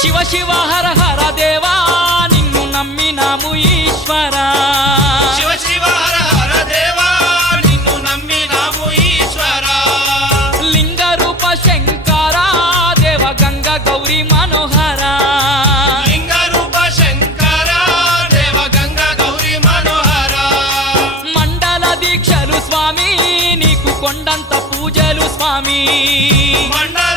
శివ శివ హర హర దేవా నిన్ను నమ్మినాము ఈశ్వరా శివ శివ హర హర దేవా నిన్ను నమ్మినాము ఈశ్వరా లింగ రూప శంకరా దేవ గంగ గౌరీ మనోహరా లింగ రూప శంకరా దేవ గంగ గౌరీ మనోహరా మండల దీక్షలు స్వామి నీకు కొండంత పూజలు స్వామి మండల